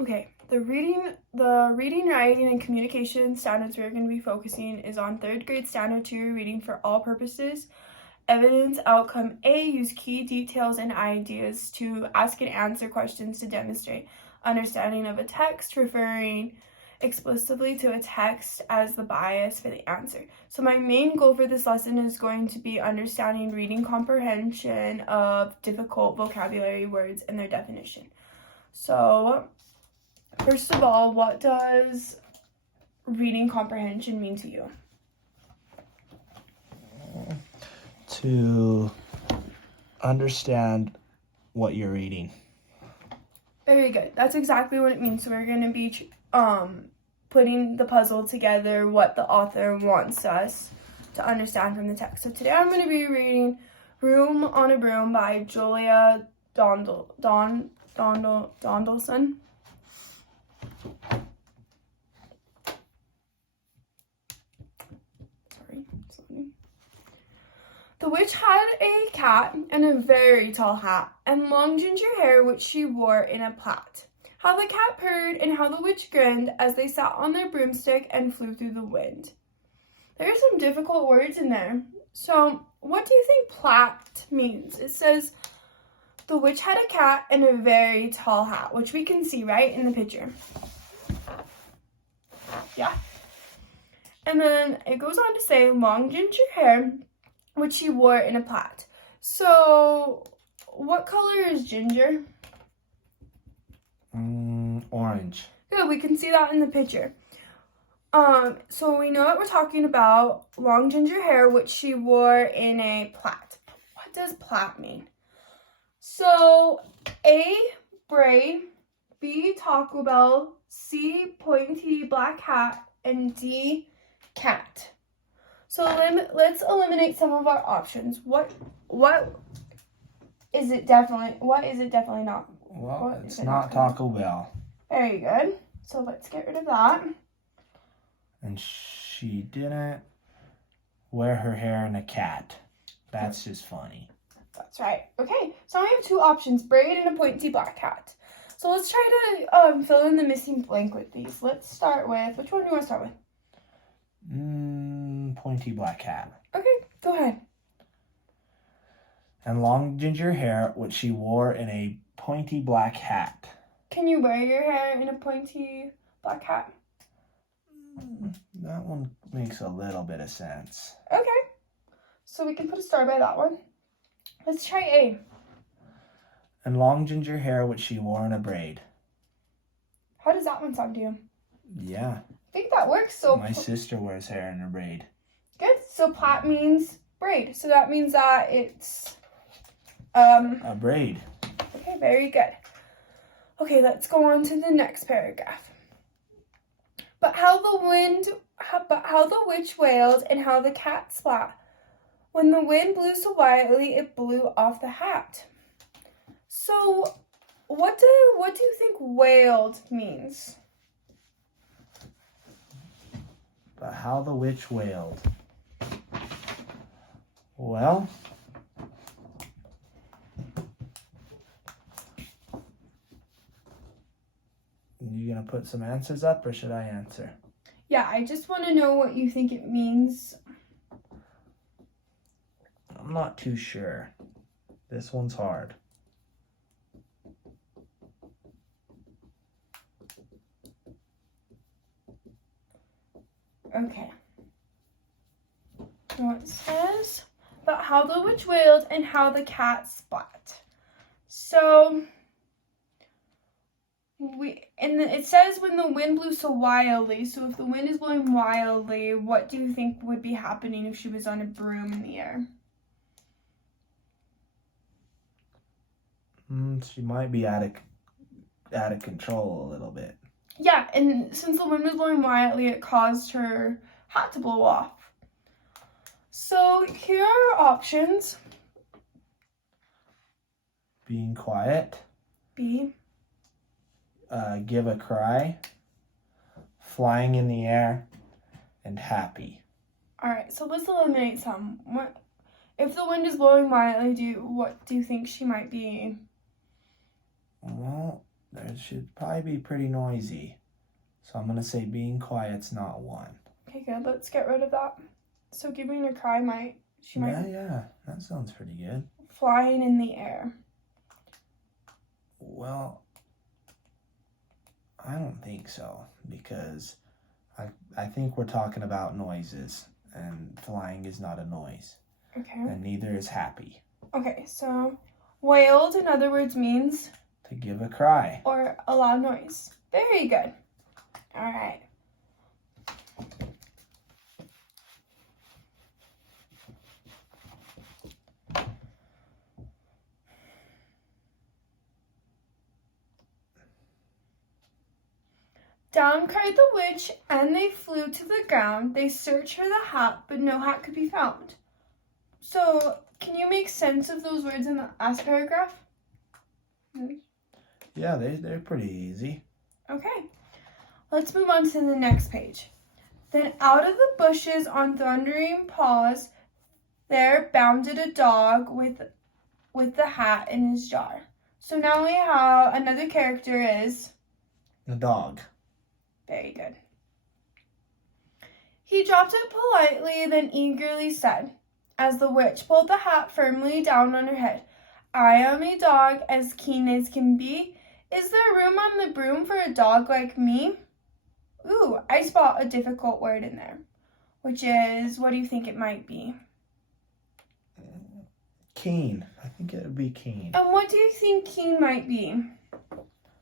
Okay, the reading, writing, and communication standards we're going to be focusing is on 3rd grade standard 2 reading for all purposes. Evidence outcome A, use key details and ideas to ask and answer questions to demonstrate understanding of a text, referring explicitly to a text as the bias for the answer. So my main goal for this lesson is going to be understanding reading comprehension of difficult vocabulary words and their definition. So first of all, what does reading comprehension mean to you? To understand what you're reading. Very good. That's exactly what it means. So we're going to be putting the puzzle together, what the author wants us to understand from the text. So today I'm going to be reading Room on a Broom by Julia Donaldson. The witch had a cat and a very tall hat and long ginger hair which she wore in a plait. How the cat purred and how the witch grinned as they sat on their broomstick and flew through the wind. There are some difficult words in there. So what do you think plait means? It says the witch had a cat and a very tall hat, which we can see right in the picture. Yeah. And then it goes on to say long ginger hair which she wore in a plait. So what color is ginger? Orange. Good, we can see that in the picture. So we know that we're talking about long ginger hair, which she wore in a plait. What does plait mean? So A, braid, B, Taco Bell, C, pointy black hat, and D, cat. So let's eliminate some of our options. What is it definitely not? Well, it's not Taco Bell. Very good. So let's get rid of that. And she didn't wear her hair in a cat. That's just funny. That's right. Okay, so I have 2 options, braid and a pointy black hat. So let's try to fill in the missing blank with these. Let's start with, which one do you want to start with? Pointy black hat. Okay, go ahead. And long ginger hair, which she wore in a pointy black hat. Can you wear your hair in a pointy black hat? That one makes a little bit of sense. Okay, so we can put a star by that one. Let's try A. And long ginger hair, which she wore in a braid. How does that one sound to you? Yeah. I think that works. So my sister wears hair in a braid. Good. So plait means braid. So that means that it's a braid. Okay, very good. Okay, let's go on to the next paragraph. But how the witch wailed and how the cat splat. When the wind blew so wildly, it blew off the hat. So what do you think wailed means? But how the witch wailed. Well, you gonna put some answers up or should I answer? Yeah, I just want to know what you think it means. I'm not too sure. This one's hard. Okay. So it says about how the witch wailed and how the cat splat. So it says when the wind blew so wildly. So if the wind is blowing wildly, what do you think would be happening if she was on a broom in the air? She might be out of control a little bit. Yeah, and since the wind was blowing wildly, it caused her hat to blow off. So here are options. Being quiet. B. Give a cry. Flying in the air. And happy. All right, so let's eliminate some. If the wind is blowing wildly, what do you think she might be? Well, there should probably be pretty noisy. So I'm going to say being quiet's not one. Okay, good. Let's get rid of that. So giving a cry might, she might Yeah, that sounds pretty good. flying in the air. Well, I don't think so, because I think we're talking about noises, and flying is not a noise. Okay. And neither is happy. Okay, so wailed, in other words, means To give a cry. or a loud noise. Very good. All right. Down cried the witch, and they flew to the ground. They searched for the hat, but no hat could be found. So, can you make sense of those words in the last paragraph? Yeah, they're pretty easy. Okay. Let's move on to the next page. Then out of the bushes on thundering paws, there bounded a dog with the hat in his jar. So now we have another character is The dog. very good. He dropped it politely, then eagerly said, as the witch pulled the hat firmly down on her head, I am a dog as keen as can be. Is there room on the broom for a dog like me? Ooh, I spot a difficult word in there, which is, what do you think it might be? Keen. I think it would be keen. And what do you think keen might be?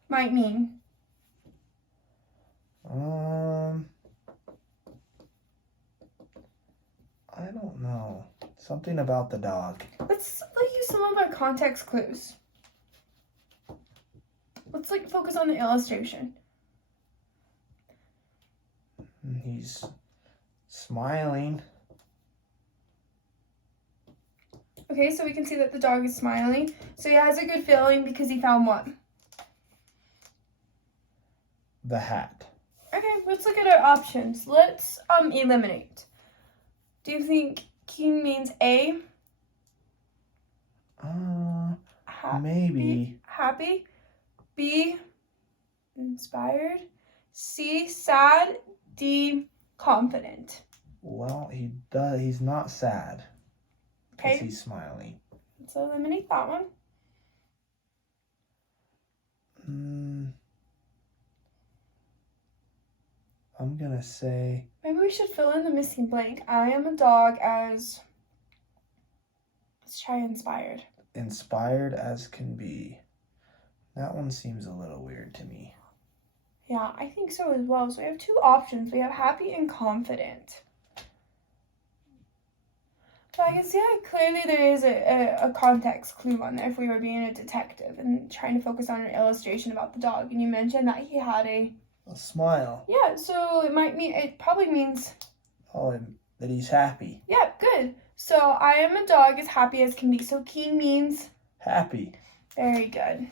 Might mean? I don't know. Something about the dog. Let's use some of our context clues. Let's focus on the illustration. He's smiling. Okay, so we can see that the dog is smiling. So he has a good feeling because he found what? The hat. Okay, let's look at our options. Let's eliminate. Do you think keen means A? Maybe. Happy. B, inspired. C, sad. D, confident. Well, he's not sad. Because Okay, he's smiling. let's eliminate that one. I'm gonna say... Maybe we should fill in the missing blank. I am a dog as... Let's try inspired. Inspired as can be. That one seems a little weird to me. Yeah, I think so as well. So we have two options. We have happy and confident. So I can see how clearly there is a context clue on there if we were being a detective and trying to focus on an illustration about the dog. And you mentioned that he had a smile. Yeah, so it probably means... Oh, and that he's happy. Yeah, good. So I am a dog as happy as can be. So keen means... Happy. Very good.